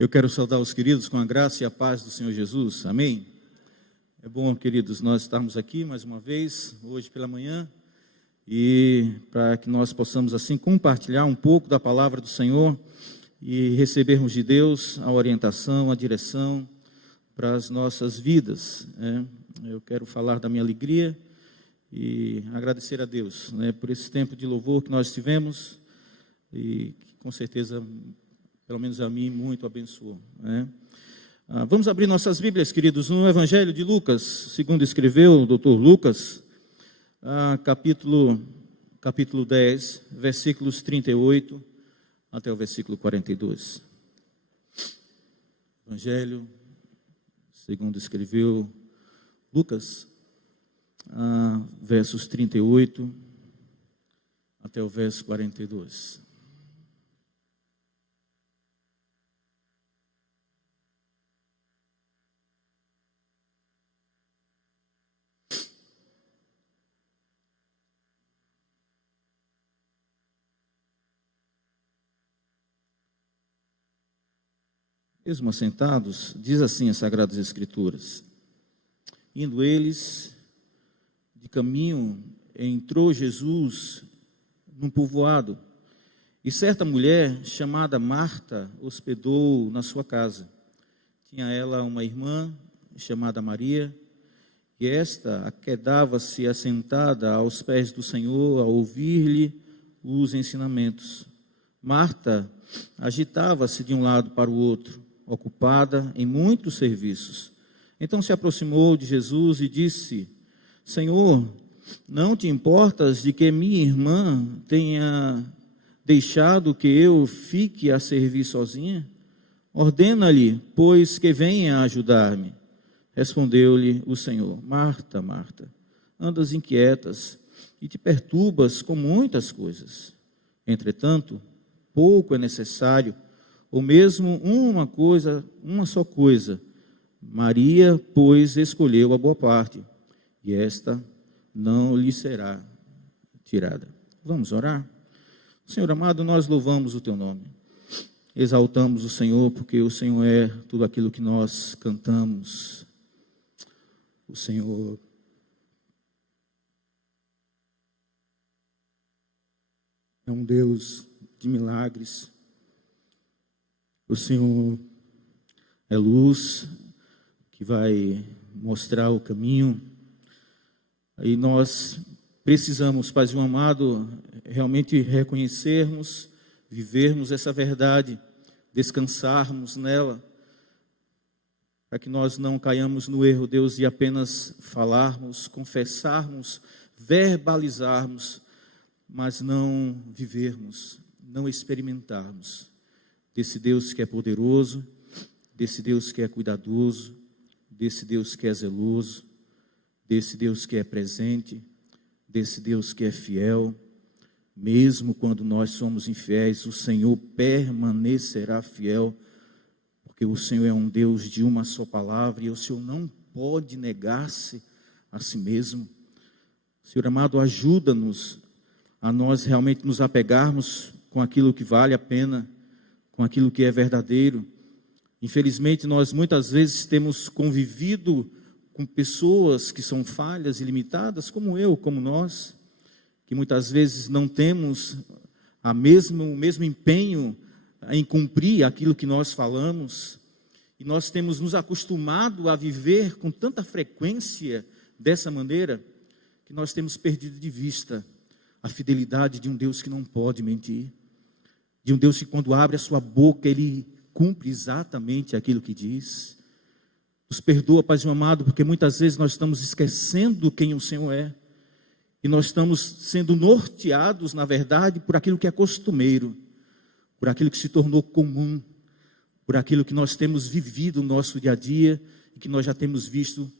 Eu quero saudar os queridos com a graça e a paz do Senhor Jesus, amém? É bom, queridos, nós estarmos aqui mais uma vez, hoje pela manhã, e para que nós possamos assim compartilhar um pouco da palavra do Senhor e recebermos de Deus a orientação, a direção para as nossas vidas, né? Eu quero falar da minha alegria e agradecer a Deus, né, por esse tempo de louvor que nós tivemos e que, com certeza, pelo menos a mim, muito abençoou, né? Vamos abrir nossas Bíblias, queridos, no Evangelho de Lucas, segundo escreveu o doutor Lucas, capítulo 10, versículos 38 até o versículo 42. Evangelho, segundo escreveu Lucas, versos 38 até o verso 42. Mesmo assentados, diz assim as Sagradas Escrituras: indo eles de caminho, entrou Jesus num povoado, e certa mulher chamada Marta hospedou na sua casa. Tinha ela uma irmã chamada Maria, e esta aquedava-se assentada aos pés do Senhor, a ouvir-lhe os ensinamentos. Marta agitava-se de um lado para o outro, ocupada em muitos serviços. Então se aproximou de Jesus e disse: Senhor, não te importas de que minha irmã tenha deixado que eu fique a servir sozinha? Ordena-lhe, pois, que venha ajudar-me. Respondeu-lhe o Senhor: Marta, Marta, andas inquietas e te perturbas com muitas coisas. Entretanto, pouco é necessário, ou mesmo uma só coisa. Maria, pois, escolheu a boa parte, e esta não lhe será tirada. Vamos orar? Senhor amado, nós louvamos o Teu nome, exaltamos o Senhor, porque o Senhor é tudo aquilo que nós cantamos. O Senhor é um Deus de milagres. O Senhor é luz que vai mostrar o caminho. E nós precisamos, Paizinho amado, realmente reconhecermos, vivermos essa verdade, descansarmos nela, para que nós não caiamos no erro, Deus, de apenas falarmos, confessarmos, verbalizarmos, mas não vivermos, não experimentarmos desse Deus que é poderoso, desse Deus que é cuidadoso, desse Deus que é zeloso, desse Deus que é presente, desse Deus que é fiel. Mesmo quando nós somos infiéis, o Senhor permanecerá fiel, porque o Senhor é um Deus de uma só palavra e o Senhor não pode negar-se a si mesmo. Senhor amado, ajuda-nos a nós realmente nos apegarmos com aquilo que vale a pena, com aquilo que é verdadeiro. Infelizmente, nós muitas vezes temos convivido com pessoas que são falhas e limitadas, como eu, como nós, que muitas vezes não temos o mesmo empenho em cumprir aquilo que nós falamos, e nós temos nos acostumado a viver com tanta frequência dessa maneira, que nós temos perdido de vista a fidelidade de um Deus que não pode mentir, de um Deus que quando abre a sua boca, Ele cumpre exatamente aquilo que diz. Nos perdoa, Paizinho amado, porque muitas vezes nós estamos esquecendo quem o Senhor é, e nós estamos sendo norteados, na verdade, por aquilo que é costumeiro, por aquilo que se tornou comum, por aquilo que nós temos vivido no nosso dia a dia, e que nós já temos visto,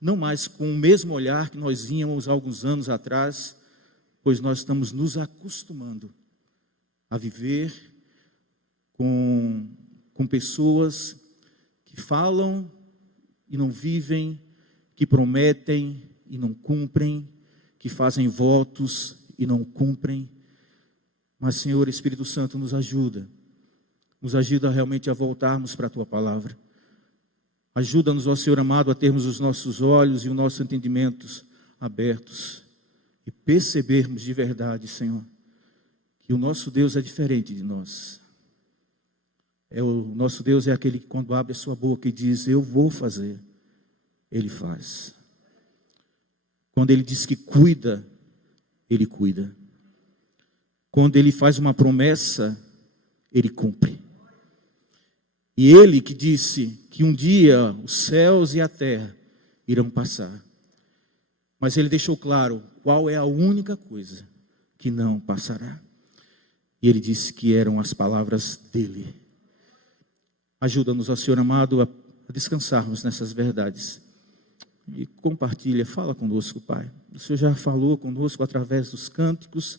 não mais com o mesmo olhar que nós vínhamos há alguns anos atrás, pois nós estamos nos acostumando a viver com pessoas que falam e não vivem, que prometem e não cumprem, que fazem votos e não cumprem. Mas, Senhor, Espírito Santo, nos ajuda Nos ajuda realmente a voltarmos para a Tua palavra. Ajuda-nos, ó Senhor amado, a termos os nossos olhos e os nossos entendimentos abertos e percebermos de verdade, Senhor, que o nosso Deus é diferente de nós. O nosso Deus é aquele que, quando abre a sua boca e diz, eu vou fazer, Ele faz. Quando Ele diz que cuida, Ele cuida. Quando Ele faz uma promessa, Ele cumpre. E Ele que disse que um dia os céus e a terra irão passar. Mas Ele deixou claro qual é a única coisa que não passará. E Ele disse que eram as palavras dEle. Ajuda-nos, ó Senhor amado, a descansarmos nessas verdades. E compartilha, fala conosco, Pai. O Senhor já falou conosco através dos cânticos,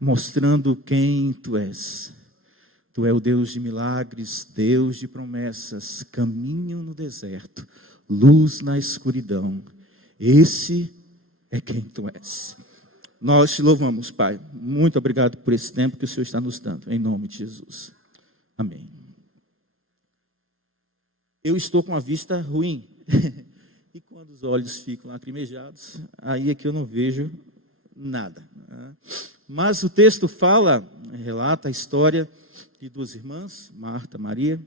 mostrando quem Tu és. Tu é o Deus de milagres, Deus de promessas, caminho no deserto, luz na escuridão. Esse é quem Tu és. Nós te louvamos, Pai. Muito obrigado por esse tempo que o Senhor está nos dando. Em nome de Jesus. Amém. Eu estou com a vista ruim. E quando os olhos ficam lacrimejados, aí é que eu não vejo nada. Mas o texto relata a história de duas irmãs, Marta e Maria,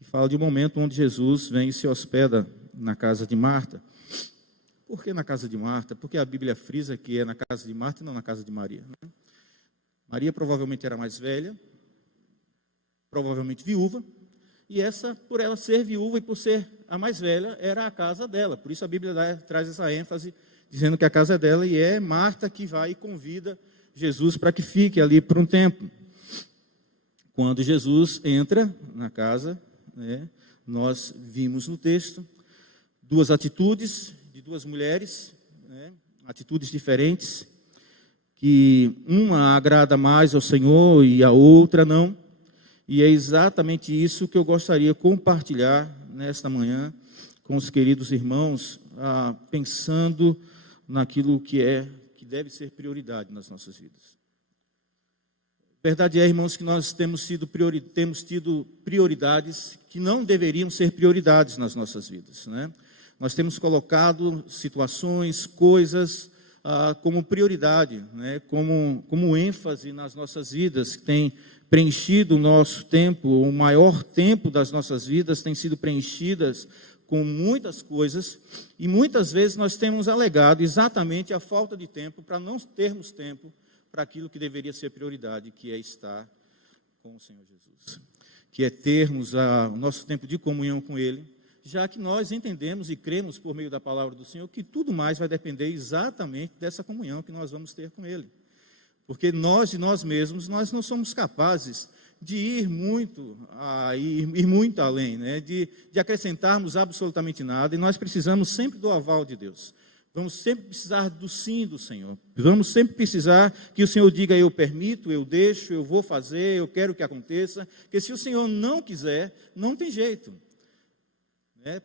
e fala de um momento onde Jesus vem e se hospeda na casa de Marta. Por que na casa de Marta? Porque a Bíblia frisa que é na casa de Marta e não na casa de Maria. Maria provavelmente era mais velha, provavelmente viúva, e essa, por ela ser viúva e por ser a mais velha, era a casa dela. Por isso a Bíblia traz essa ênfase, dizendo que a casa é dela, e é Marta que vai e convida Jesus para que fique ali por um tempo. Quando Jesus entra na casa, nós vimos no texto duas atitudes de duas mulheres, atitudes diferentes, que uma agrada mais ao Senhor e a outra não. E é exatamente isso que eu gostaria de compartilhar nesta manhã com os queridos irmãos, pensando naquilo que deve ser prioridade nas nossas vidas. Verdade é, irmãos, que nós temos tido prioridades que não deveriam ser prioridades nas nossas vidas, Nós temos colocado situações, coisas como prioridade, como ênfase nas nossas vidas, que tem preenchido o nosso tempo, o maior tempo das nossas vidas tem sido preenchidas com muitas coisas, e muitas vezes nós temos alegado exatamente a falta de tempo para não termos tempo para aquilo que deveria ser prioridade, que é estar com o Senhor Jesus, que é termos o nosso tempo de comunhão com Ele, já que nós entendemos e cremos por meio da palavra do Senhor que tudo mais vai depender exatamente dessa comunhão que nós vamos ter com Ele. Porque nós, de nós mesmos, nós não somos capazes de ir muito além, de acrescentarmos absolutamente nada, e nós precisamos sempre do aval de Deus. Vamos sempre precisar do sim do Senhor. Vamos sempre precisar que o Senhor diga, eu permito, eu deixo, eu vou fazer, eu quero que aconteça, porque se o Senhor não quiser, não tem jeito.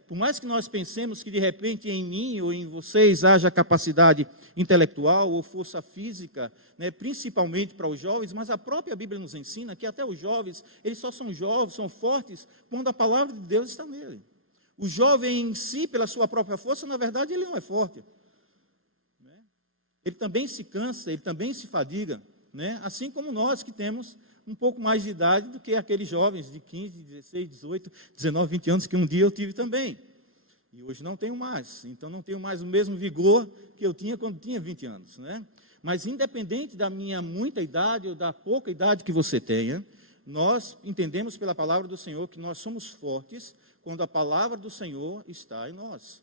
Por mais que nós pensemos que de repente em mim ou em vocês haja capacidade intelectual ou força física, principalmente para os jovens, mas a própria Bíblia nos ensina que até os jovens, eles só são jovens, são fortes, quando a palavra de Deus está nele. O jovem em si, pela sua própria força, na verdade, ele não é forte. Ele também se cansa, ele também se fadiga, assim como nós que temos um pouco mais de idade do que aqueles jovens de 15, 16, 18, 19, 20 anos que um dia eu tive também. E hoje não tenho mais. Então não tenho mais o mesmo vigor que eu tinha quando tinha 20 anos. Mas independente da minha muita idade ou da pouca idade que você tenha, nós entendemos pela palavra do Senhor que nós somos fortes quando a palavra do Senhor está em nós.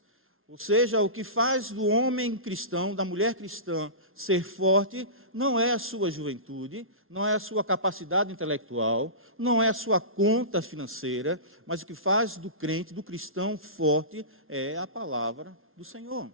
Ou seja, o que faz do homem cristão, da mulher cristã, ser forte, não é a sua juventude, não é a sua capacidade intelectual, não é a sua conta financeira, mas o que faz do crente, do cristão forte, é a palavra do Senhor.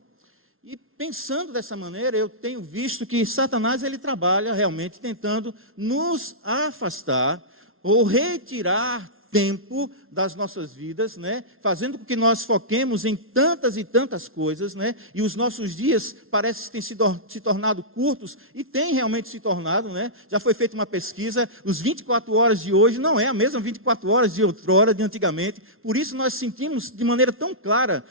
E pensando dessa maneira, eu tenho visto que Satanás, ele trabalha realmente tentando nos afastar ou retirar tempo das nossas vidas, né? Fazendo com que nós foquemos em tantas e tantas coisas, né? E os nossos dias parecem ter se tornado curtos, e tem realmente se tornado, né? Já foi feita uma pesquisa, os 24 horas de hoje não é a mesma 24 horas de outrora, de antigamente, por isso nós sentimos de maneira tão clara,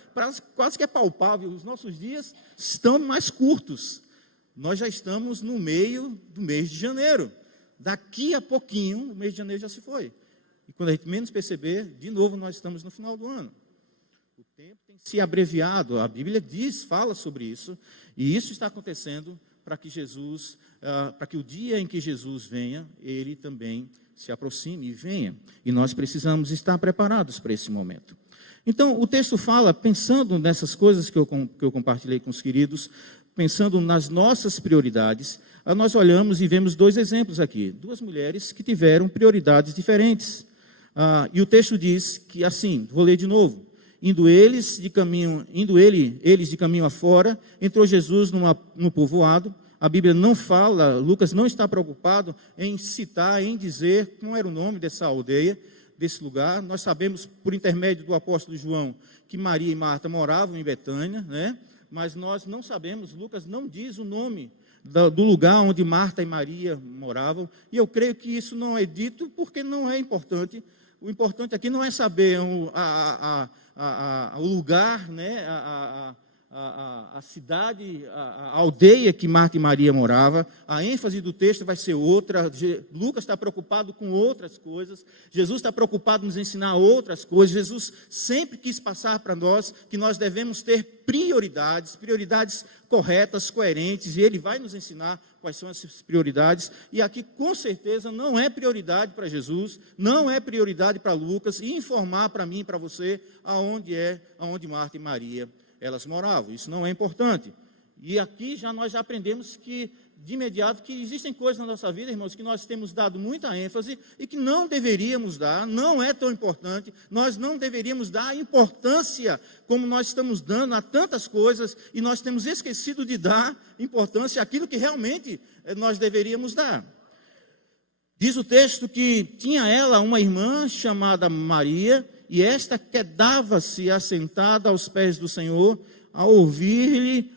quase que é palpável, os nossos dias estão mais curtos. Nós já estamos no meio do mês de janeiro, daqui a pouquinho o mês de janeiro já se foi. E quando a gente menos perceber, de novo nós estamos no final do ano. O tempo tem se abreviado, a Bíblia fala sobre isso, e isso está acontecendo para que para que o dia em que Jesus venha, ele também se aproxime e venha. E nós precisamos estar preparados para esse momento. Então, o texto fala, pensando nessas coisas que eu compartilhei com os queridos, pensando nas nossas prioridades, nós olhamos e vemos dois exemplos aqui, duas mulheres que tiveram prioridades diferentes. E o texto diz que assim, vou ler de novo, indo eles de caminho afora, entrou Jesus no povoado. A Bíblia não fala, Lucas não está preocupado em citar, em dizer como era o nome dessa aldeia, desse lugar. Nós sabemos, por intermédio do apóstolo João, que Maria e Marta moravam em Betânia, né? Mas nós não sabemos, Lucas não diz o nome do lugar onde Marta e Maria moravam, e eu creio que isso não é dito porque não é importante. O importante aqui não é saber o lugar, né, a cidade, a aldeia que Marta e Maria moravam. A ênfase do texto vai ser outra. Lucas está preocupado com outras coisas. Jesus está preocupado em nos ensinar outras coisas. Jesus sempre quis passar para nós que nós devemos ter prioridades corretas, coerentes, e Ele vai nos ensinar quais são essas prioridades. E aqui, com certeza, não é prioridade para Jesus, não é prioridade para Lucas, e informar para mim e para você aonde Marta e Maria elas moravam. Isso não é importante. E aqui nós já aprendemos que, de imediato, que existem coisas na nossa vida, irmãos, que nós temos dado muita ênfase e que não deveríamos dar, não é tão importante, nós não deveríamos dar a importância como nós estamos dando a tantas coisas, e nós temos esquecido de dar importância àquilo que realmente nós deveríamos dar. Diz o texto que tinha ela uma irmã chamada Maria, e esta quedava-se assentada aos pés do Senhor, a ouvir-lhe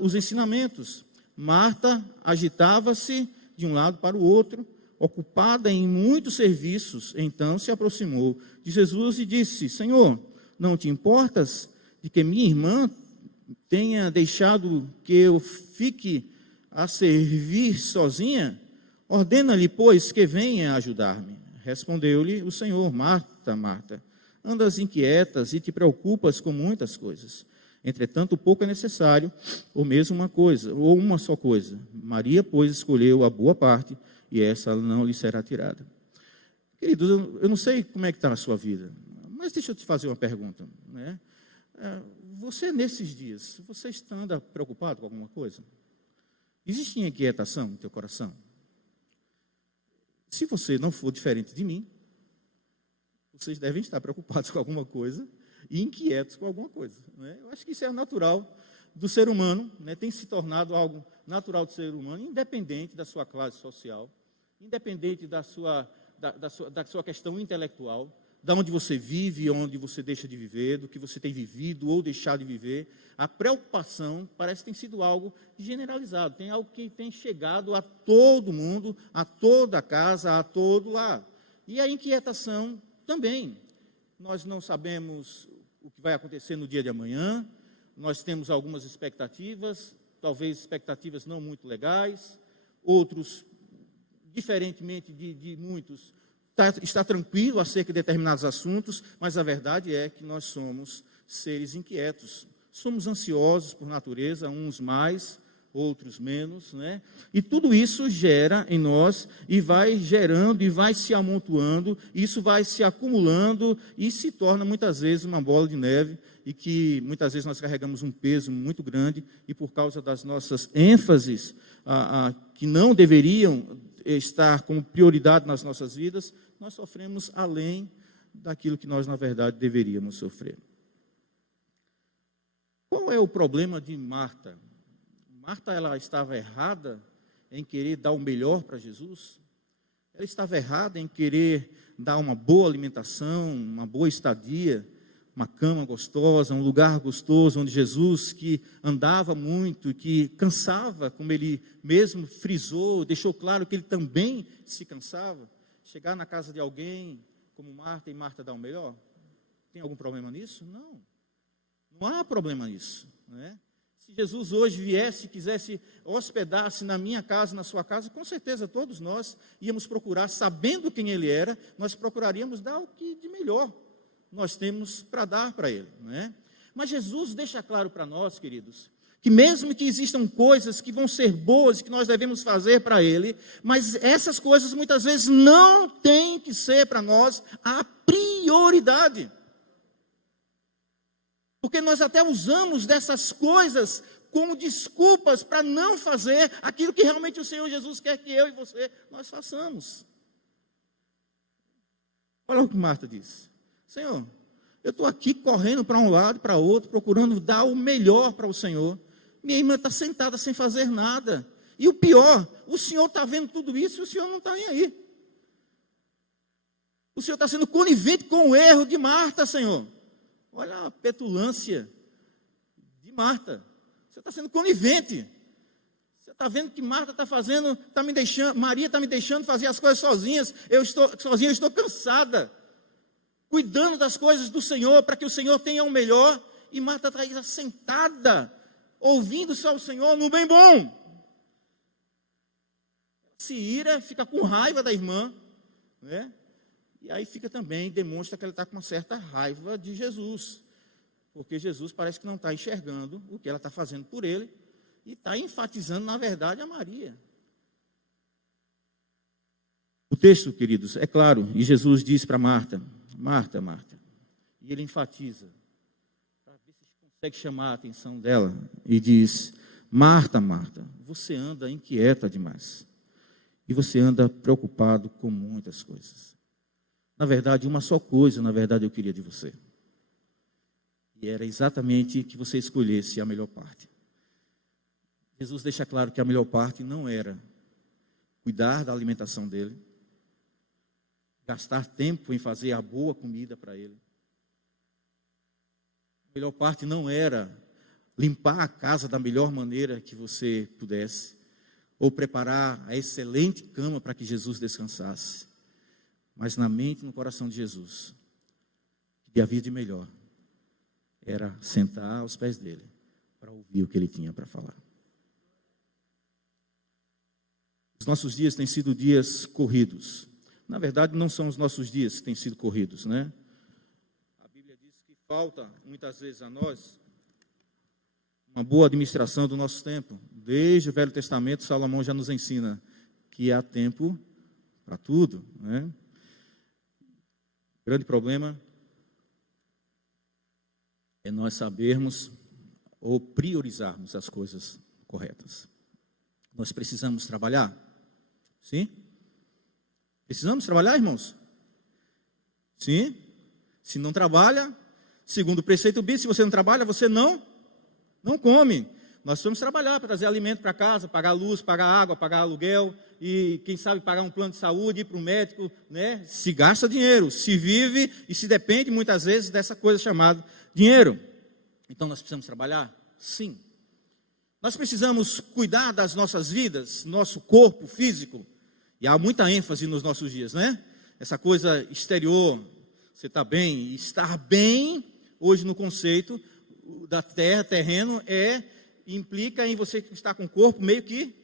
os ensinamentos. Marta agitava-se de um lado para o outro, ocupada em muitos serviços. Então se aproximou de Jesus e disse: Senhor, não te importas de que minha irmã tenha deixado que eu fique a servir sozinha? Ordena-lhe, pois, que venha ajudar-me. Respondeu-lhe o Senhor: Marta, Marta, andas inquietas e te preocupas com muitas coisas. Entretanto, pouco é necessário, ou mesmo uma só coisa. Maria, pois, escolheu a boa parte, e essa não lhe será tirada. Queridos, eu não sei como é que está a sua vida, mas deixa eu te fazer uma pergunta, né? Você, nesses dias, você anda preocupado com alguma coisa? Existe inquietação no teu coração? Se você não for diferente de mim, vocês devem estar preocupados com alguma coisa e inquietos com alguma coisa, né? Eu acho que isso é natural do ser humano, né? Tem se tornado algo natural do ser humano, independente da sua classe social, independente da sua questão intelectual, da onde você vive, onde você deixa de viver, do que você tem vivido ou deixado de viver. A preocupação parece que tem sido algo generalizado, tem algo que tem chegado a todo mundo, a toda casa, a todo lar. E a inquietação também. Nós não sabemos o que vai acontecer no dia de amanhã, nós temos algumas expectativas, talvez expectativas não muito legais, outros, diferentemente de muitos, está tranquilo acerca de determinados assuntos, mas a verdade é que nós somos seres inquietos, somos ansiosos por natureza, uns mais, outros menos, né? E tudo isso gera em nós, e vai gerando, e vai se amontoando, isso vai se acumulando, e se torna muitas vezes uma bola de neve, e que muitas vezes nós carregamos um peso muito grande, e por causa das nossas ênfases, que não deveriam estar como prioridade nas nossas vidas, nós sofremos além daquilo que nós, na verdade, deveríamos sofrer. Qual é o problema de Marta? Marta, ela estava errada em querer dar o melhor para Jesus? ela estava errada em querer dar uma boa alimentação, uma boa estadia, uma cama gostosa, um lugar gostoso, onde Jesus, que andava muito e que cansava, como ele mesmo frisou, deixou claro que ele também se cansava, chegar na casa de alguém como Marta e Marta dar o melhor? Tem algum problema nisso? Não. Não há problema nisso, né? Se Jesus hoje viesse e quisesse hospedar-se na minha casa, na sua casa, com certeza todos nós íamos procurar, sabendo quem ele era, nós procuraríamos dar o que de melhor nós temos para dar para ele, né? Mas Jesus deixa claro para nós, queridos, que mesmo que existam coisas que vão ser boas, que nós devemos fazer para ele, mas essas coisas muitas vezes não têm que ser para nós a prioridade. Porque nós até usamos dessas coisas como desculpas para não fazer aquilo que realmente o Senhor Jesus quer que eu e você nós façamos. Olha o que Marta disse: Senhor, eu estou aqui correndo para um lado, para outro, procurando dar o melhor para o Senhor. Minha irmã está sentada sem fazer nada. E o pior, o Senhor está vendo tudo isso e o Senhor não está nem aí. O Senhor está sendo conivente com o erro de Marta, Senhor. Olha a petulância de Marta. Você está sendo conivente. Você está vendo que Marta está fazendo, está me deixando, Maria está me deixando fazer as coisas sozinhas. Eu estou sozinha, eu estou cansada, cuidando das coisas do Senhor, para que o Senhor tenha o melhor. E Marta está aí sentada, ouvindo só o Senhor no bem bom. Se ira, fica com raiva da irmã, né? E aí fica também, demonstra que ela está com uma certa raiva de Jesus, porque Jesus parece que não está enxergando o que ela está fazendo por ele, e está enfatizando, na verdade, a Maria. O texto, queridos, é claro, e Jesus diz para Marta, Marta, Marta, e ele enfatiza, para ver se consegue chamar a atenção dela, e diz: Marta, Marta, você anda inquieta demais, e você anda preocupado com muitas coisas. Na verdade, uma só coisa, na verdade, eu queria de você. E era exatamente que você escolhesse a melhor parte. Jesus deixa claro que a melhor parte não era cuidar da alimentação dele, gastar tempo em fazer a boa comida para ele. A melhor parte não era limpar a casa da melhor maneira que você pudesse, ou preparar a excelente cama para que Jesus descansasse. Mas na mente e no coração de Jesus, o que havia de melhor era sentar aos pés dele para ouvir o que ele tinha para falar. Os nossos dias têm sido dias corridos. Na verdade, não são os nossos dias que têm sido corridos, né? A Bíblia diz que falta, muitas vezes, a nós uma boa administração do nosso tempo. Desde o Velho Testamento, Salomão já nos ensina que há tempo para tudo, né? O grande problema é nós sabermos ou priorizarmos as coisas corretas. Nós precisamos trabalhar, sim? Precisamos trabalhar, irmãos? Sim? Se não trabalha, segundo o preceito bíblico, se você não trabalha, você não come. Nós precisamos trabalhar para trazer alimento para casa, pagar luz, pagar água, pagar aluguel e, quem sabe, pagar um plano de saúde, ir para o médico, né? Se gasta dinheiro, se vive e se depende muitas vezes dessa coisa chamada dinheiro. Então nós precisamos trabalhar? Sim. Nós precisamos cuidar das nossas vidas, nosso corpo físico, e há muita ênfase nos nossos dias, né? Essa coisa exterior, você está bem, estar bem, hoje no conceito da terra, terreno, implica em você estar com o corpo meio que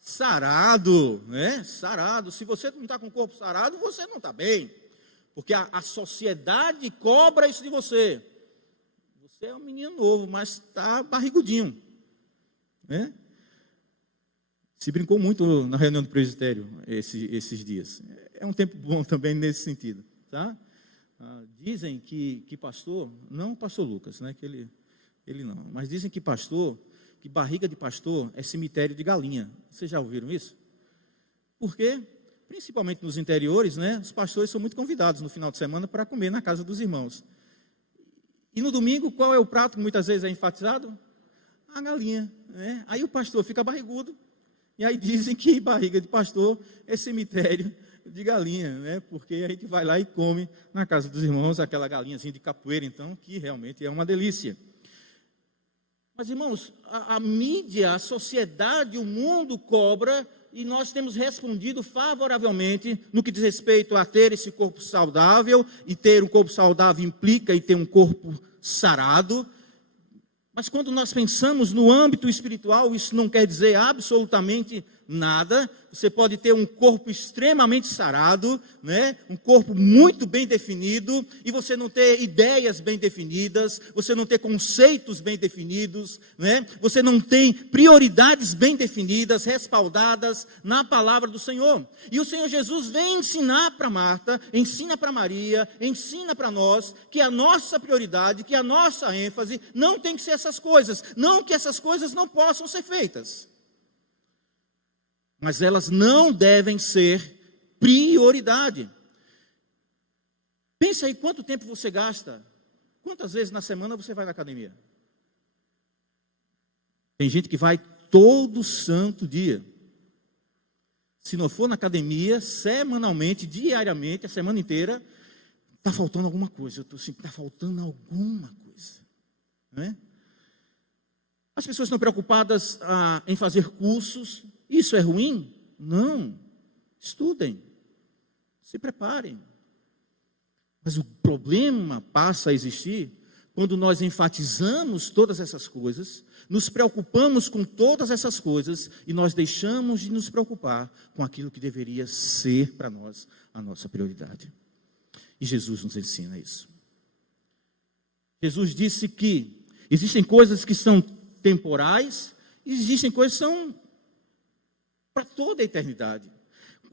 sarado, né? Sarado. Se você não está com o corpo sarado, você não está bem, porque a sociedade cobra isso de você. Você é um menino novo, mas está barrigudinho, né? Se brincou muito na reunião do presbitério esses dias. É um tempo bom também nesse sentido, tá? Dizem que pastor, não o pastor Lucas, né, que ele não, mas dizem que barriga de pastor é cemitério de galinha. Vocês já ouviram isso? Porque, principalmente nos interiores, né, os pastores são muito convidados no final de semana para comer na casa dos irmãos. E no domingo, qual é o prato que muitas vezes é enfatizado? A galinha, né? Aí o pastor fica barrigudo E aí dizem que barriga de pastor é cemitério de galinha, né? Porque a gente vai lá e come na casa dos irmãos aquela galinhazinha de capoeira, então, que realmente é uma delícia. Mas, irmãos, a mídia, a sociedade, o mundo cobra, e nós temos respondido favoravelmente no que diz respeito a ter esse corpo saudável, e ter um corpo saudável implica em ter um corpo sarado. Mas quando nós pensamos no âmbito espiritual, isso não quer dizer absolutamente nada. Você pode ter um corpo extremamente sarado, né? Um corpo muito bem definido, e você não ter ideias bem definidas, você não ter conceitos bem definidos, né? Você não tem prioridades bem definidas, respaldadas na palavra do Senhor. E o Senhor Jesus vem ensinar para Marta, ensina para Maria, ensina para nós, que a nossa prioridade, que a nossa ênfase não tem que ser essas coisas, não que essas coisas não possam ser feitas, mas elas não devem ser prioridade. Pensa aí quanto tempo você gasta, quantas vezes na semana você vai na academia? Tem gente que vai todo santo dia. Se não for na academia, semanalmente, diariamente, a semana inteira, está faltando alguma coisa. Eu estou sentindo que está faltando alguma coisa, não é? As pessoas estão preocupadas em fazer cursos. Isso é ruim? Não. Estudem. Se preparem. Mas o problema passa a existir quando nós enfatizamos todas essas coisas, nos preocupamos com todas essas coisas e nós deixamos de nos preocupar com aquilo que deveria ser para nós a nossa prioridade. E Jesus nos ensina isso. Jesus disse que existem coisas que são temporais e existem coisas que são para toda a eternidade.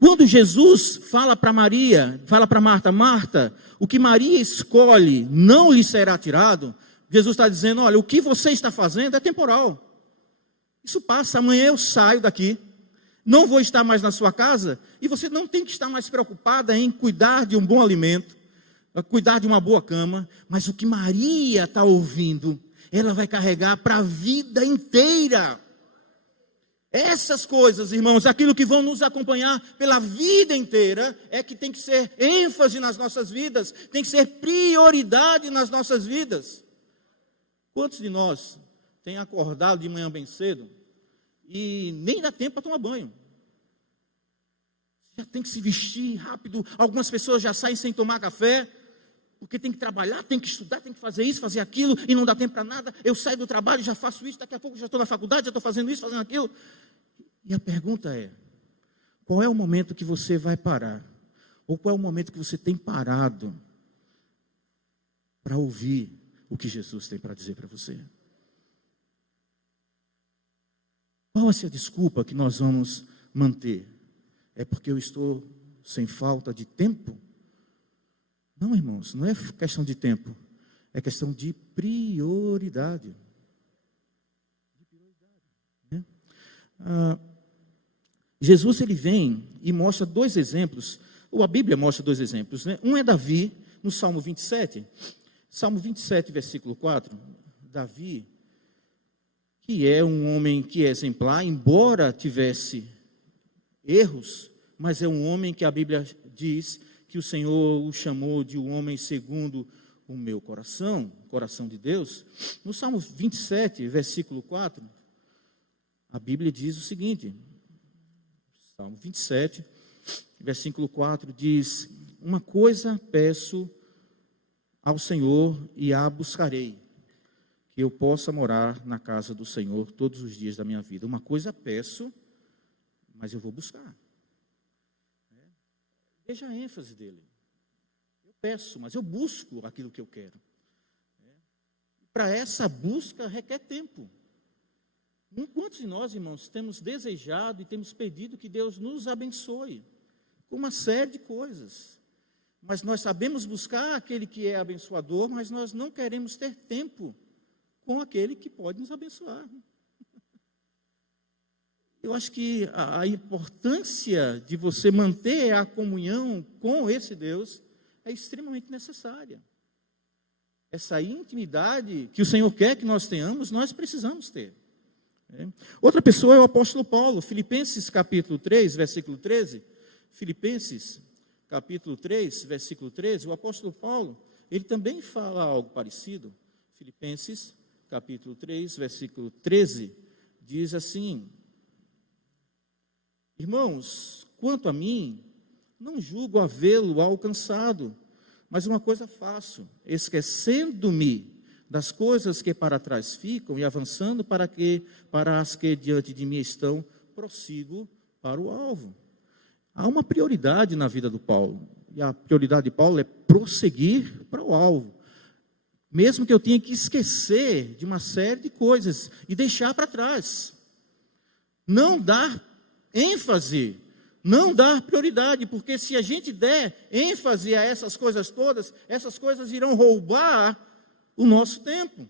Quando Jesus fala para Maria, fala para Marta, Marta, o que Maria escolhe não lhe será tirado, Jesus está dizendo, olha, o que você está fazendo é temporal. Isso passa, amanhã eu saio daqui, não vou estar mais na sua casa, e você não tem que estar mais preocupada em cuidar de um bom alimento, cuidar de uma boa cama, mas o que Maria está ouvindo, ela vai carregar para a vida inteira. Essas coisas, irmãos, aquilo que vão nos acompanhar pela vida inteira, é que tem que ser ênfase nas nossas vidas, tem que ser prioridade nas nossas vidas. Quantos de nós têm acordado de manhã bem cedo e nem dá tempo para tomar banho? Já tem que se vestir rápido, algumas pessoas já saem sem tomar café, porque tem que trabalhar, tem que estudar, tem que fazer isso, fazer aquilo, e não dá tempo para nada. Eu saio do trabalho, já faço isso, daqui a pouco já estou na faculdade, já estou fazendo isso, fazendo aquilo. E a pergunta é, qual é o momento que você vai parar? Ou qual é o momento que você tem parado para ouvir o que Jesus tem para dizer para você? Qual vai ser a desculpa que nós vamos manter? É porque eu estou sem falta de tempo? Não, irmãos, não é questão de tempo, é questão de prioridade. Jesus, ele vem e mostra dois exemplos, ou a Bíblia mostra dois exemplos, né? Um é Davi, no Salmo 27, versículo 4, Davi, que é um homem que é exemplar, embora tivesse erros, mas é um homem que a Bíblia diz que o Senhor o chamou de um homem segundo o meu coração, coração de Deus. No Salmo 27, versículo 4, a Bíblia diz o seguinte, Salmo 27, versículo 4, diz, uma coisa peço ao Senhor e a buscarei, que eu possa morar na casa do Senhor todos os dias da minha vida. Uma coisa peço, mas eu vou buscar. Veja a ênfase dele. Eu peço, mas eu busco aquilo que eu quero. Para essa busca requer tempo. Quantos de nós, irmãos, temos desejado e temos pedido que Deus nos abençoe com uma série de coisas. Mas nós sabemos buscar aquele que é abençoador, mas nós não queremos ter tempo com aquele que pode nos abençoar. Eu acho que a importância de você manter a comunhão com esse Deus é extremamente necessária. Essa intimidade que o Senhor quer que nós tenhamos, nós precisamos ter. Outra pessoa é o apóstolo Paulo, Filipenses capítulo 3, versículo 13. Filipenses capítulo 3, versículo 13, o apóstolo Paulo, ele também fala algo parecido. Filipenses capítulo 3, versículo 13, diz assim: irmãos, quanto a mim, não julgo havê-lo alcançado, mas uma coisa faço, esquecendo-me das coisas que para trás ficam e avançando para as que diante de mim estão, prossigo para o alvo. Há uma prioridade na vida do Paulo, e a prioridade de Paulo é prosseguir para o alvo. Mesmo que eu tenha que esquecer de uma série de coisas e deixar para trás. Não dar ênfase, não dar prioridade, porque se a gente der ênfase a essas coisas todas, essas coisas irão roubar o nosso tempo.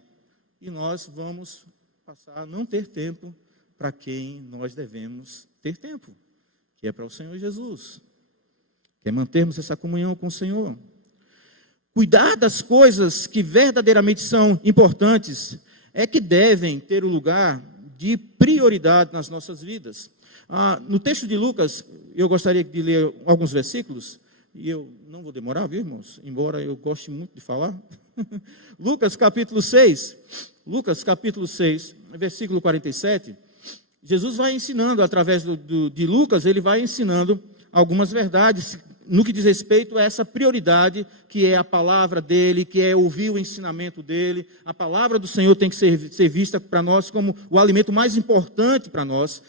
E nós vamos passar a não ter tempo para quem nós devemos ter tempo, que é para o Senhor Jesus. Que é mantermos essa comunhão com o Senhor. Cuidar das coisas que verdadeiramente são importantes é que devem ter o lugar de prioridade nas nossas vidas. No texto de Lucas, eu gostaria de ler alguns versículos, e eu não vou demorar, viu, irmãos? Embora eu goste muito de falar. Lucas capítulo 6, versículo 47, Jesus vai ensinando, através de Lucas, ele vai ensinando algumas verdades no que diz respeito a essa prioridade que é a palavra dele, que é ouvir o ensinamento dele. A palavra do Senhor tem que ser vista para nós como o alimento mais importante para nós.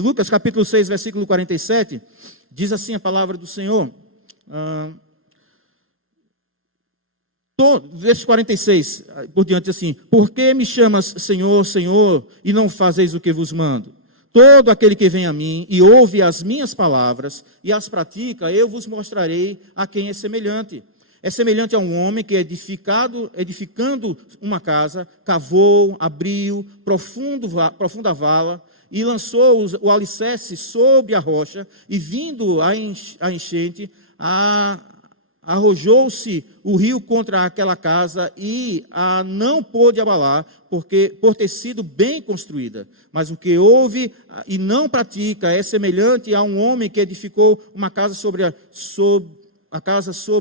Lucas capítulo 6, versículo 47, diz assim a palavra do Senhor, verso 46, por diante assim: por que me chamas Senhor, Senhor, e não fazeis o que vos mando? Todo aquele que vem a mim e ouve as minhas palavras e as pratica, eu vos mostrarei a quem é semelhante. É semelhante a um homem que, edificando uma casa, cavou, abriu profunda vala e lançou o alicerce sobre a rocha, e vindo a enchente, arrojou-se o rio contra aquela casa e a não pôde abalar, por ter sido bem construída. Mas o que ouve e não pratica é semelhante a um homem que edificou uma casa sobre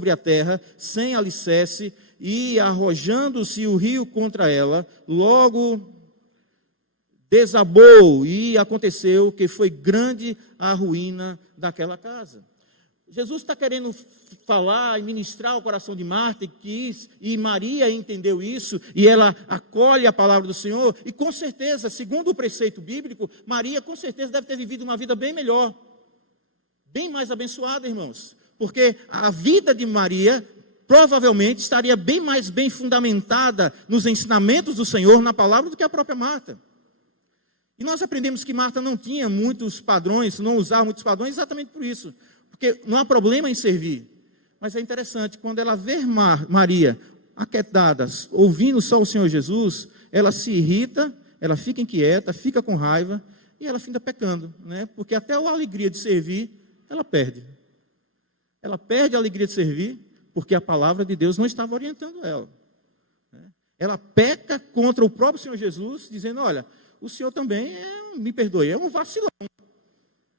a terra, sem alicerce, e arrojando-se o rio contra ela, logo desabou, e aconteceu que foi grande a ruína daquela casa. Jesus está querendo falar e ministrar o coração de Marta, e Maria entendeu isso, e ela acolhe a palavra do Senhor, e com certeza, segundo o preceito bíblico, Maria com certeza deve ter vivido uma vida bem melhor, bem mais abençoada, irmãos, porque a vida de Maria provavelmente estaria bem mais bem fundamentada nos ensinamentos do Senhor, na palavra, do que a própria Marta. E nós aprendemos que Marta não tinha muitos padrões, não usava muitos padrões, exatamente por isso, porque não há problema em servir. Mas é interessante, quando ela vê Maria aquietada, ouvindo só o Senhor Jesus, ela se irrita, ela fica inquieta, fica com raiva, e ela fica pecando, né? Porque até a alegria de servir, ela perde. Ela perde a alegria de servir, porque a palavra de Deus não estava orientando ela. Ela peca contra o próprio Senhor Jesus, dizendo: olha, o Senhor também me perdoe, é um vacilão.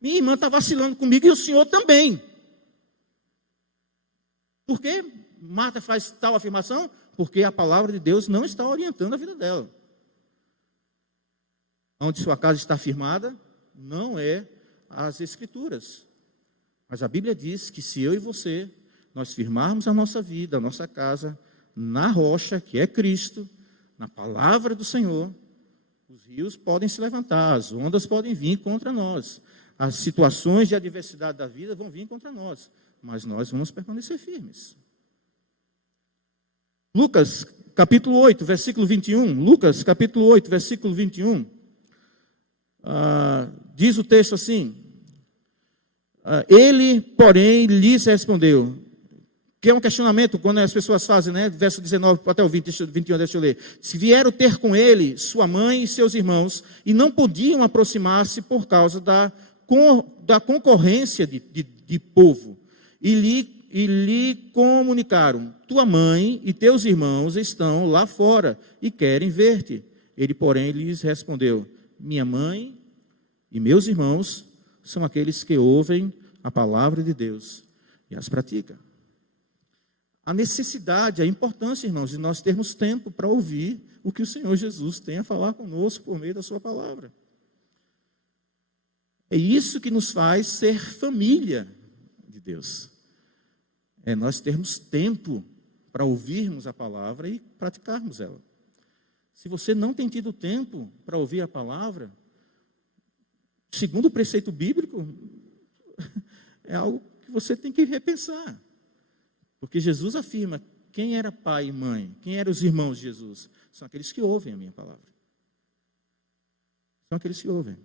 Minha irmã está vacilando comigo e o Senhor também. Por que Marta faz tal afirmação? Porque a palavra de Deus não está orientando a vida dela. Onde sua casa está firmada, não é as Escrituras. Mas a Bíblia diz que se eu e você, nós firmarmos a nossa vida, a nossa casa, na rocha, que é Cristo, na palavra do Senhor, os rios podem se levantar, as ondas podem vir contra nós, as situações de adversidade da vida vão vir contra nós, mas nós vamos permanecer firmes. Lucas, capítulo 8, versículo 21. Lucas, capítulo 8, versículo 21. Diz o texto assim: ele, porém, lhes respondeu, que é um questionamento quando as pessoas fazem, né? Verso 19 até o 21, deixa eu ler. Se vieram ter com ele sua mãe e seus irmãos, e não podiam aproximar-se por causa da concorrência de povo, e lhe comunicaram: tua mãe e teus irmãos estão lá fora e querem ver-te. Ele, porém, lhes respondeu: minha mãe e meus irmãos são aqueles que ouvem a palavra de Deus e as praticam. A necessidade, a importância, irmãos, de nós termos tempo para ouvir o que o Senhor Jesus tem a falar conosco por meio da sua palavra. É isso que nos faz ser família de Deus. É nós termos tempo para ouvirmos a palavra e praticarmos ela. Se você não tem tido tempo para ouvir a palavra, segundo o preceito bíblico, é algo que você tem que repensar. Porque Jesus afirma, quem era pai e mãe, quem eram os irmãos de Jesus? São aqueles que ouvem a minha palavra. São aqueles que ouvem.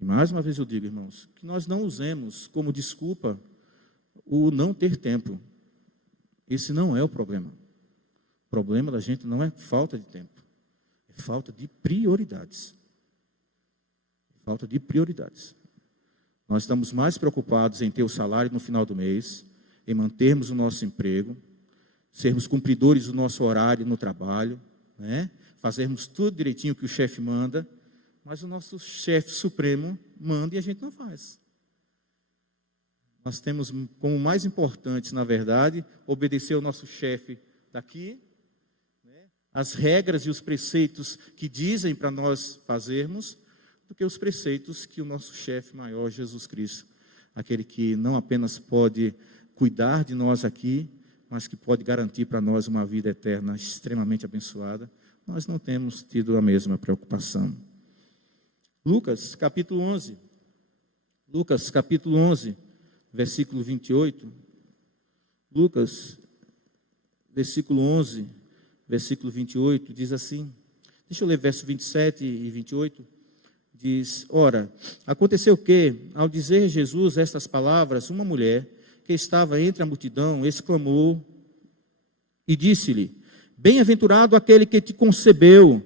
E mais uma vez eu digo, irmãos, que nós não usemos como desculpa o não ter tempo. Esse não é o problema. O problema da gente não é falta de tempo. É falta de prioridades. Falta de prioridades. Nós estamos mais preocupados em ter o salário no final do mês, em mantermos o nosso emprego, sermos cumpridores do nosso horário no trabalho, né? Fazermos tudo direitinho que o chefe manda, mas o nosso chefe supremo manda e a gente não faz. Nós temos como mais importante, na verdade, obedecer ao nosso chefe daqui, né? As regras e os preceitos que dizem para nós fazermos, do que os preceitos que o nosso chefe maior, Jesus Cristo, aquele que não apenas pode cuidar de nós aqui, mas que pode garantir para nós uma vida eterna extremamente abençoada, nós não temos tido a mesma preocupação. Lucas, capítulo 11. Lucas, capítulo 11, versículo 28. Lucas, versículo 11, versículo 28, diz assim. Deixa eu ler verso 27 e 28. Diz, ora, aconteceu que, ao dizer Jesus estas palavras, uma mulher que estava entre a multidão exclamou e disse-lhe, bem-aventurado aquele que te concebeu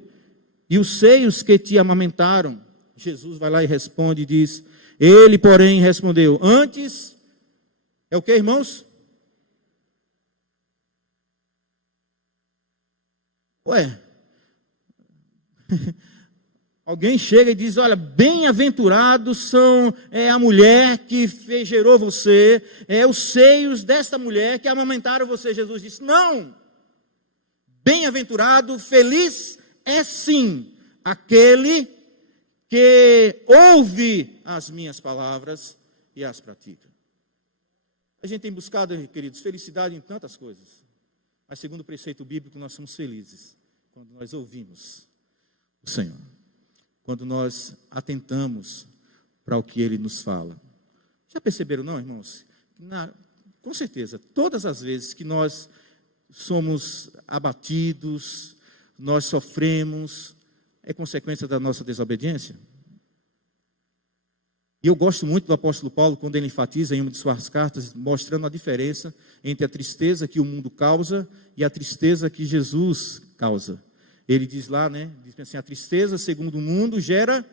e os seios que te amamentaram. Jesus vai lá e responde e diz, ele, porém, respondeu, antes, é o que, irmãos? Ué, alguém chega e diz, olha, bem-aventurados são a mulher que gerou você, os seios desta mulher que amamentaram você. Jesus disse, não, bem-aventurado, feliz é sim aquele que ouve as minhas palavras e as pratica. A gente tem buscado, queridos, felicidade em tantas coisas, mas segundo o preceito bíblico, nós somos felizes quando nós ouvimos o Senhor. Quando nós atentamos para o que Ele nos fala. Já perceberam não, irmãos? Com certeza, todas as vezes que nós somos abatidos, nós sofremos, é consequência da nossa desobediência? E eu gosto muito do apóstolo Paulo, quando ele enfatiza em uma de suas cartas, mostrando a diferença entre a tristeza que o mundo causa e a tristeza que Jesus causa. Ele diz lá, né, diz assim, a tristeza segundo o mundo gera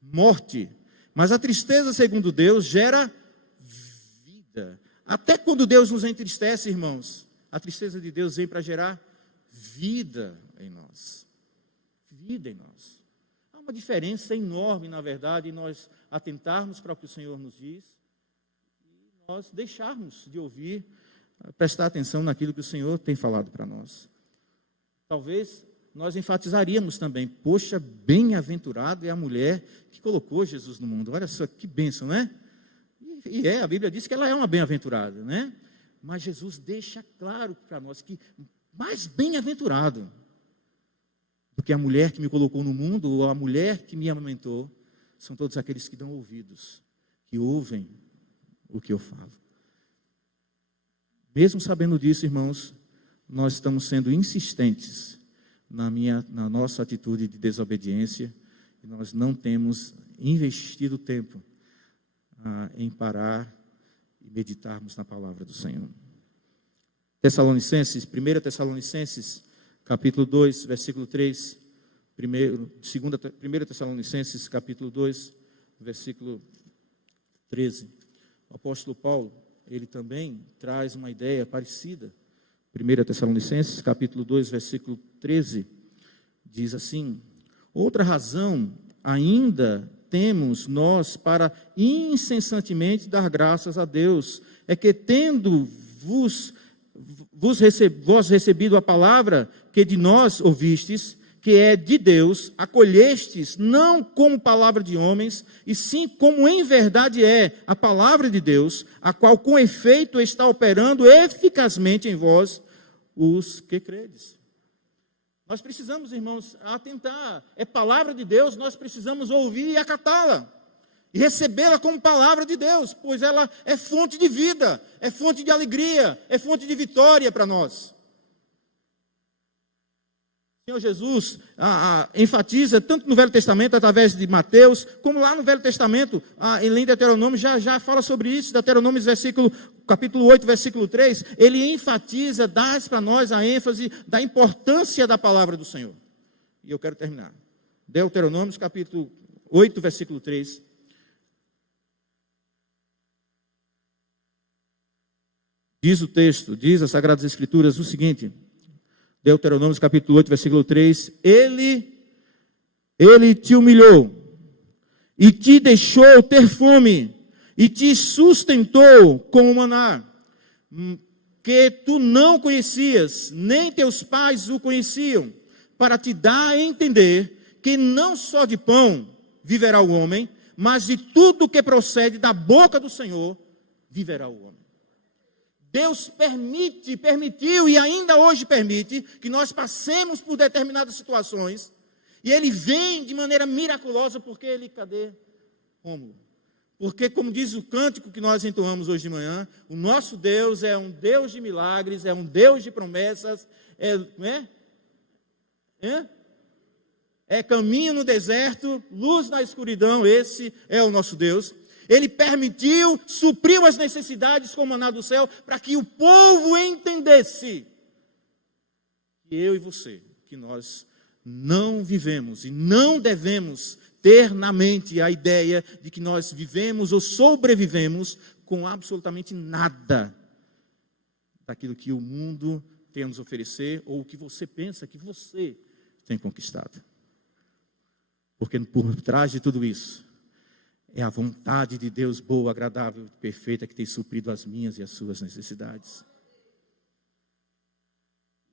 morte, mas a tristeza segundo Deus gera vida. Até quando Deus nos entristece, irmãos, a tristeza de Deus vem para gerar vida em nós. Vida em nós. Há uma diferença enorme, na verdade, em nós atentarmos para o que o Senhor nos diz e nós deixarmos de ouvir, prestar atenção naquilo que o Senhor tem falado para nós. Talvez nós enfatizaríamos também, poxa, bem-aventurado é a mulher que colocou Jesus no mundo. Olha só que bênção, né? E a Bíblia diz que ela é uma bem-aventurada, né? Mas Jesus deixa claro para nós que mais bem-aventurado do que a mulher que me colocou no mundo ou a mulher que me amamentou, são todos aqueles que dão ouvidos, que ouvem o que eu falo. Mesmo sabendo disso, irmãos, nós estamos sendo insistentes na nossa atitude de desobediência e nós não temos investido tempo em parar e meditarmos na palavra do Senhor. Tessalonicenses, 1 Tessalonicenses, capítulo 2, versículo 3, 1 Tessalonicenses, capítulo 2, versículo 13. O apóstolo Paulo, ele também traz uma ideia parecida. 1 Tessalonicenses, capítulo 2, versículo 13, diz assim, Outra razão ainda temos nós para incessantemente dar graças a Deus, é que tendo vós recebido a palavra que de nós ouvistes, que é de Deus, acolhestes não como palavra de homens, e sim como em verdade é a palavra de Deus, a qual com efeito está operando eficazmente em vós, os que credes. Nós precisamos, irmãos, atentar. É palavra de Deus, nós precisamos ouvir e acatá-la. E recebê-la como palavra de Deus, pois ela é fonte de vida, é fonte de alegria, é fonte de vitória para nós. O Senhor Jesus enfatiza, tanto no Velho Testamento, através de Mateus, como lá no Velho Testamento, em Deuteronômio, já fala sobre isso, Deuteronômio, capítulo 8, versículo 3, ele enfatiza, dá para nós a ênfase da importância da palavra do Senhor. E eu quero terminar. Deuteronômio, capítulo 8, versículo 3. Diz o texto, diz as Sagradas Escrituras o seguinte, Deuteronômio capítulo 8, versículo 3, Ele te humilhou, e te deixou ter fome, e te sustentou com o maná, que tu não conhecias, nem teus pais o conheciam, para te dar a entender que não só de pão viverá o homem, mas de tudo que procede da boca do Senhor viverá o homem. Deus permitiu e ainda hoje permite que nós passemos por determinadas situações, e Ele vem de maneira miraculosa, porque Ele, cadê Rômulo? Porque, como diz o cântico que nós entoamos hoje de manhã, o nosso Deus é um Deus de milagres, é um Deus de promessas, é caminho no deserto, luz na escuridão, esse é o nosso Deus. Ele permitiu, supriu as necessidades com o maná do céu, para que o povo entendesse que eu e você, que nós não vivemos e não devemos ter na mente a ideia de que nós vivemos ou sobrevivemos com absolutamente nada daquilo que o mundo tem a nos oferecer, ou o que você pensa que você tem conquistado. Porque por trás de tudo isso, é a vontade de Deus boa, agradável e perfeita que tem suprido as minhas e as suas necessidades.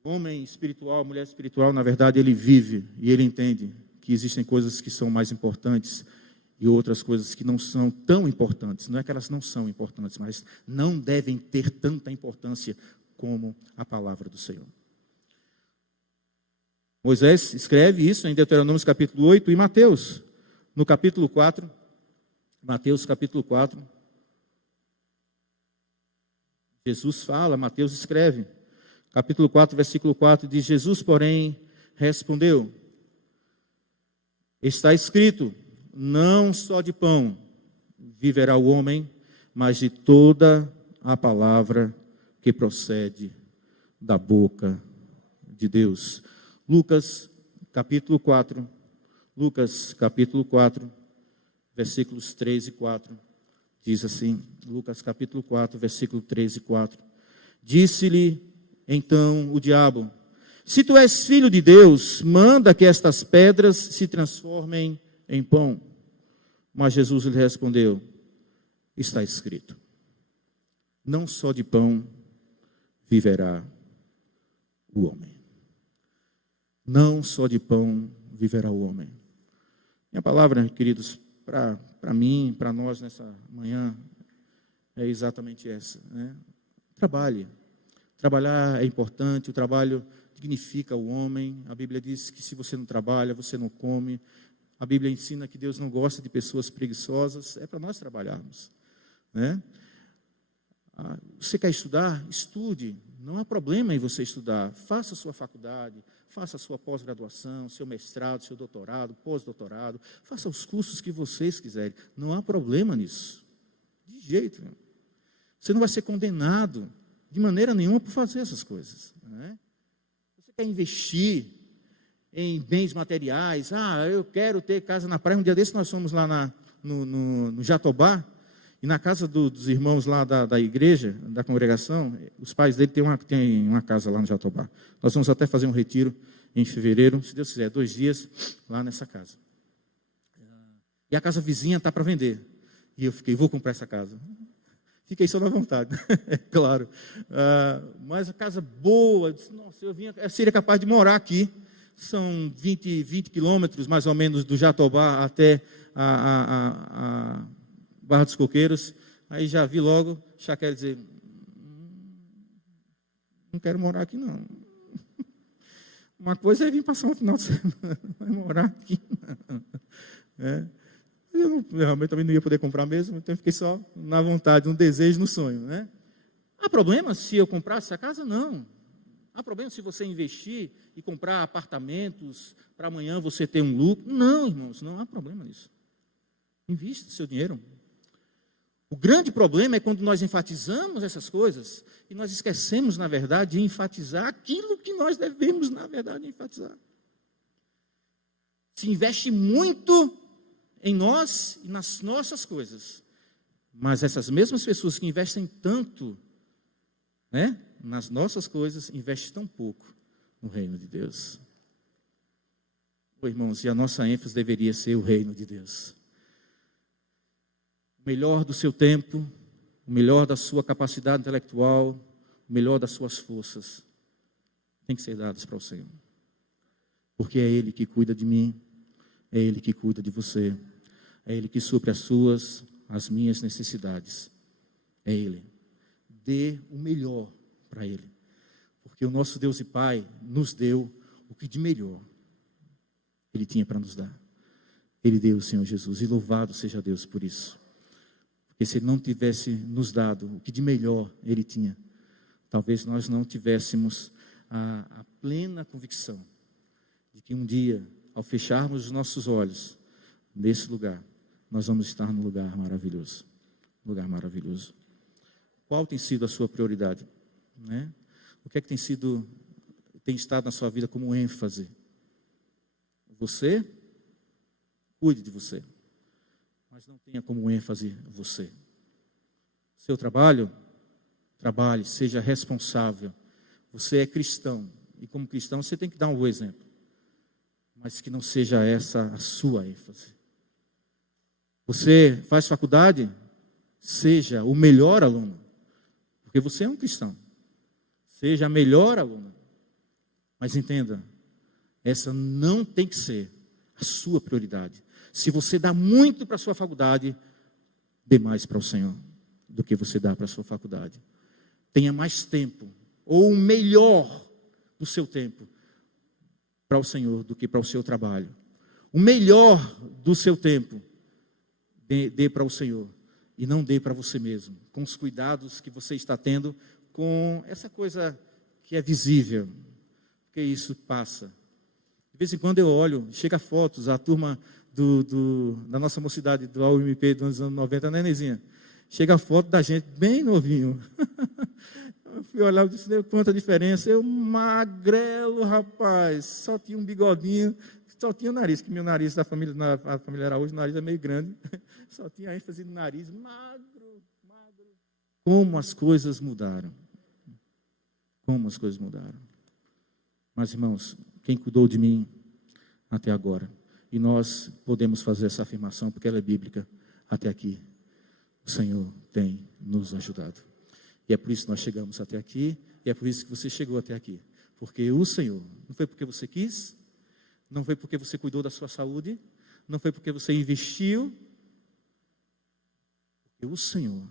O homem espiritual, a mulher espiritual, na verdade, ele vive e ele entende que existem coisas que são mais importantes e outras coisas que não são tão importantes. Não é que elas não são importantes, mas não devem ter tanta importância como a palavra do Senhor. Moisés escreve isso em Deuteronômio capítulo 8 e Mateus, no capítulo 4, Mateus capítulo 4, Jesus fala, Mateus escreve, capítulo 4, versículo 4, diz, Jesus, porém, respondeu, está escrito, não só de pão viverá o homem, mas de toda a palavra que procede da boca de Deus. Lucas capítulo 4, versículos 3 e 4, diz assim, Lucas capítulo 4, versículo 3 e 4, disse-lhe então o diabo, se tu és filho de Deus, manda que estas pedras se transformem em pão. Mas Jesus lhe respondeu, está escrito, não só de pão viverá o homem. Não só de pão viverá o homem. Minha palavra, queridos, para mim, para nós nessa manhã, é exatamente essa. Né? Trabalhe. Trabalhar é importante, o trabalho dignifica o homem. A Bíblia diz que se você não trabalha, você não come. A Bíblia ensina que Deus não gosta de pessoas preguiçosas, é para nós trabalharmos. Né? Você quer estudar? Estude. Não há problema em você estudar. Faça a sua faculdade, faça a sua pós-graduação, seu mestrado, seu doutorado, pós-doutorado. Faça os cursos que vocês quiserem. Não há problema nisso. De jeito nenhum. Você não vai ser condenado de maneira nenhuma por fazer essas coisas. Né? Você quer investir em bens materiais? Eu quero ter casa na praia. Um dia desse nós fomos lá no Jatobá, E na casa dos irmãos lá da igreja, da congregação, os pais dele têm uma casa lá no Jatobá. Nós vamos até fazer um retiro em fevereiro, se Deus quiser, 2 dias lá nessa casa. E a casa vizinha está para vender. E eu fiquei, vou comprar essa casa. Fiquei só na vontade, é claro. Mas a casa boa, eu disse, nossa, eu seria capaz de morar aqui. São 20 quilômetros, mais ou menos, do Jatobá até a Barra dos Coqueiros. Aí já vi logo, já quer dizer, não quero morar aqui não. Uma coisa é vir passar um final de semana, vai morar aqui não. Eu realmente também não ia poder comprar mesmo, então eu fiquei só na vontade, no desejo, no sonho, né? Há problema se eu comprasse essa casa? Não. Há problema se você investir e comprar apartamentos para amanhã você ter um lucro? Não, irmãos, não há problema nisso. Invista seu dinheiro. O grande problema é quando nós enfatizamos essas coisas e nós esquecemos, na verdade, de enfatizar aquilo que nós devemos, na verdade, enfatizar. Se investe muito em nós e nas nossas coisas. Mas essas mesmas pessoas que investem tanto, né, nas nossas coisas, investem tão pouco no reino de Deus. Irmãos, e a nossa ênfase deveria ser o reino de Deus. O melhor do seu tempo, o melhor da sua capacidade intelectual, o melhor das suas forças, tem que ser dados para o Senhor. Porque é Ele que cuida de mim, é Ele que cuida de você. É Ele que supre as minhas necessidades. É Ele. Dê o melhor para Ele. Porque o nosso Deus e Pai nos deu o que de melhor Ele tinha para nos dar. Ele deu o Senhor Jesus. E louvado seja Deus por isso. Porque se Ele não tivesse nos dado o que de melhor Ele tinha, talvez nós não tivéssemos a plena convicção de que um dia, ao fecharmos os nossos olhos nesse lugar, nós vamos estar num lugar maravilhoso. Lugar maravilhoso. Qual tem sido a sua prioridade? Né? O que é que tem estado na sua vida como ênfase? Você? Cuide de você. Mas não tenha como ênfase você. Seu trabalho? Trabalhe, seja responsável. Você é cristão. E como cristão você tem que dar um bom exemplo. Mas que não seja essa a sua ênfase. Você faz faculdade? Seja o melhor aluno. Porque você é um cristão. Seja a melhor aluna. Mas entenda, essa não tem que ser a sua prioridade. Se você dá muito para a sua faculdade, dê mais para o Senhor do que você dá para a sua faculdade. Tenha mais tempo, ou o melhor do seu tempo, para o Senhor do que para o seu trabalho. O melhor do seu tempo, dê para o Senhor. E não dê para você mesmo, com os cuidados que você está tendo com essa coisa que é visível, porque isso passa. De vez em quando eu olho, chega fotos, a turma da nossa mocidade, do AUMP dos anos 90, né, Nezinha? Chega a foto da gente bem novinho. Eu fui olhar e disse, quanta diferença. Eu magrelo, rapaz, só tinha um bigodinho, só tinha o nariz, que meu nariz da família, a família Araújo, o nariz é meio grande, só tinha ênfase no nariz, magro. Como as coisas mudaram. Como as coisas mudaram. Mas, irmãos, quem cuidou de mim até agora, e nós podemos fazer essa afirmação, porque ela é bíblica, até aqui, o Senhor tem nos ajudado. E é por isso que nós chegamos até aqui, e é por isso que você chegou até aqui. Porque o Senhor, não foi porque você quis, não foi porque você cuidou da sua saúde, não foi porque você investiu, porque o Senhor,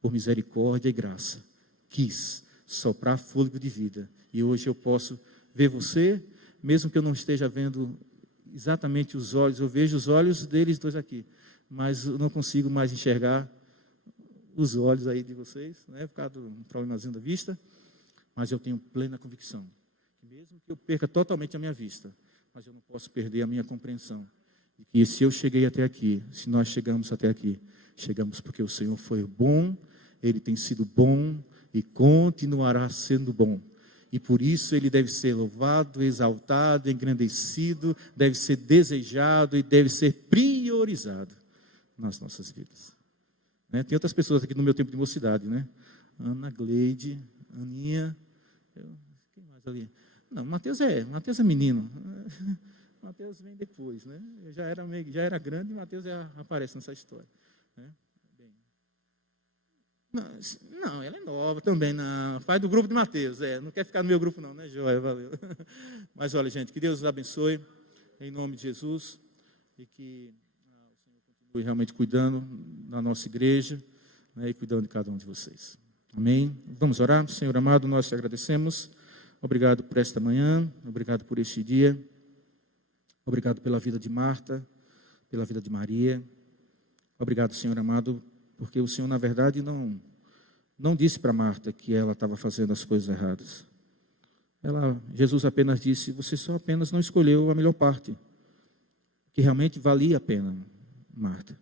por misericórdia e graça, quis soprar fôlego de vida. E hoje eu posso ver você, mesmo que eu não esteja vendo exatamente os olhos, eu vejo os olhos deles dois aqui, mas eu não consigo mais enxergar os olhos aí de vocês, né, por causa do problemazinho da vista, mas eu tenho plena convicção, que mesmo que eu perca totalmente a minha vista, mas eu não posso perder a minha compreensão, de que se eu cheguei até aqui, se nós chegamos até aqui, chegamos porque o Senhor foi bom, Ele tem sido bom e continuará sendo bom. E por isso Ele deve ser louvado, exaltado, engrandecido, deve ser desejado e deve ser priorizado nas nossas vidas. né? Tem outras pessoas aqui no meu tempo de mocidade, né? Ana, Gleide, Aninha, quem mais ali? Não, Mateus é menino. Mateus vem depois, né? Eu já era grande e Mateus já aparece nessa história, né? Não, ela é nova também, não. Faz do grupo de Mateus, não quer ficar no meu grupo não, né, Joia? Valeu. Mas olha, gente, que Deus os abençoe, em nome de Jesus, e que o Senhor continue realmente cuidando da nossa igreja, né, e cuidando de cada um de vocês. Amém? Vamos orar? Senhor amado, nós te agradecemos. Obrigado por esta manhã, obrigado por este dia, obrigado pela vida de Marta, pela vida de Maria. Obrigado, Senhor amado, porque o Senhor, na verdade, não disse para Marta que ela estava fazendo as coisas erradas. Jesus apenas disse, você só apenas não escolheu a melhor parte, que realmente valia a pena, Marta.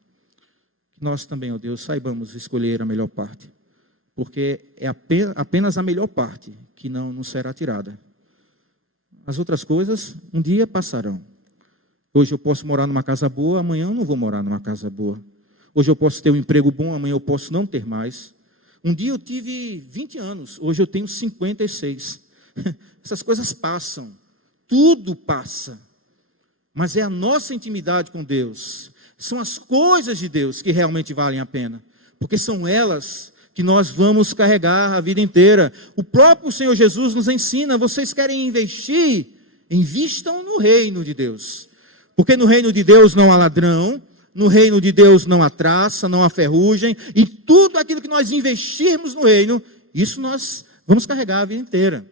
Que nós também, ó Deus, saibamos escolher a melhor parte, porque é apenas a melhor parte que não nos será tirada. As outras coisas, um dia passarão. Hoje eu posso morar numa casa boa, amanhã eu não vou morar numa casa boa. Hoje eu posso ter um emprego bom, amanhã eu posso não ter mais. Um dia eu tive 20 anos, hoje eu tenho 56. Essas coisas passam, tudo passa. Mas é a nossa intimidade com Deus, são as coisas de Deus que realmente valem a pena, porque são elas que nós vamos carregar a vida inteira. O próprio Senhor Jesus nos ensina, vocês querem investir? Invistam no reino de Deus. Porque no reino de Deus não há ladrão, no reino de Deus não há traça, não há ferrugem, e tudo aquilo que nós investirmos no reino, isso nós vamos carregar a vida inteira.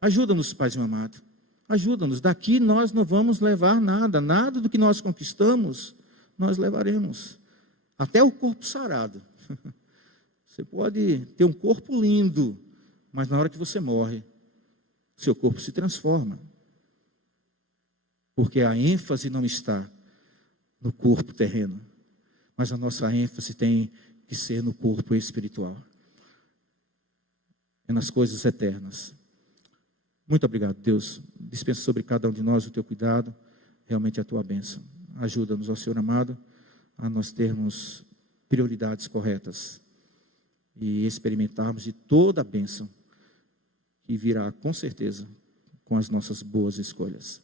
Ajuda-nos, Paizinho amado, ajuda-nos. Daqui nós não vamos levar nada, nada do que nós conquistamos, nós levaremos. Até o corpo sarado. Você pode ter um corpo lindo, mas na hora que você morre, seu corpo se transforma. Porque a ênfase não está no corpo terreno, mas a nossa ênfase tem que ser no corpo espiritual. É nas coisas eternas. Muito obrigado, Deus. Dispensa sobre cada um de nós o teu cuidado, realmente a tua bênção. Ajuda-nos, ó Senhor amado, a nós termos prioridades corretas e experimentarmos de toda a bênção que virá com certeza com as nossas boas escolhas.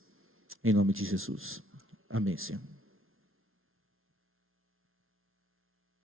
Em nome de Jesus. Amém, Senhor.